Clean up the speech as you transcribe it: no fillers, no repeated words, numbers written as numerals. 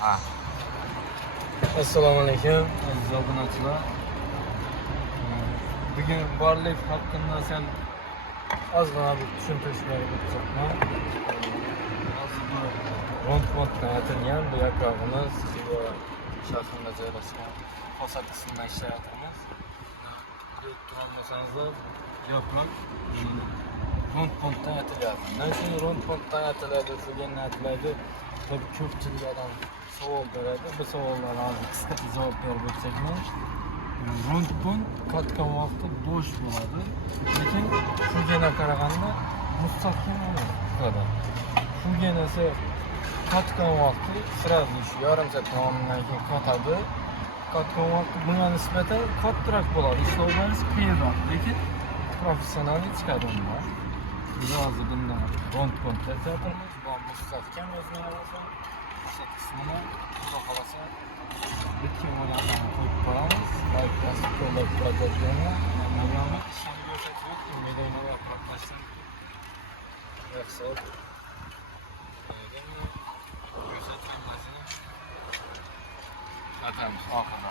Ha. Assalomu alaykum. Aziz obunachilar. Bugun borlik haqqında sen Ozgina bir tushuntirishlarga o'tmoqman. hozir bu Rond-fonddan aytilgan bu yaprog'imiz Xiva shahrida joylashgan Kosa qismida ishlayapmiz. Ko'rib turolmasanizlar, yaprak rond-fonddan aytilyapti. Nechun rond-fonddan aytiladi, degan aytiladi. Tabii ko'pchilik odam savol beradi. Bu savollarga hozir qisqacha javob berib o'tsak-mi? Rond-fond qatgan vaqtda bo'sh bo'ladi, lekin shunga qaraganda mustahkam emas. Shunga esa qatgan vaqti sirali shu yarim soat davomida qotadi. Qatgan vaqti bunga nisbatan qattiqroq bo'ladi. Ishlovimiz qiyinroq, lekin professional chiqadi undan. Biz hozir bundan rond-fond aytyapmiz. Bu mustahkam o'zini olsa, o'sha qismini xudo xolasa bitgan bo'lganini qo'yib qo'yamiz. Balki qo'llab qoladiganini nima ishni ko'rsatib o'tdim. Medayni yaproqlashdan yaxshi oldu. Ko'rsatmasini atamiz oxirida.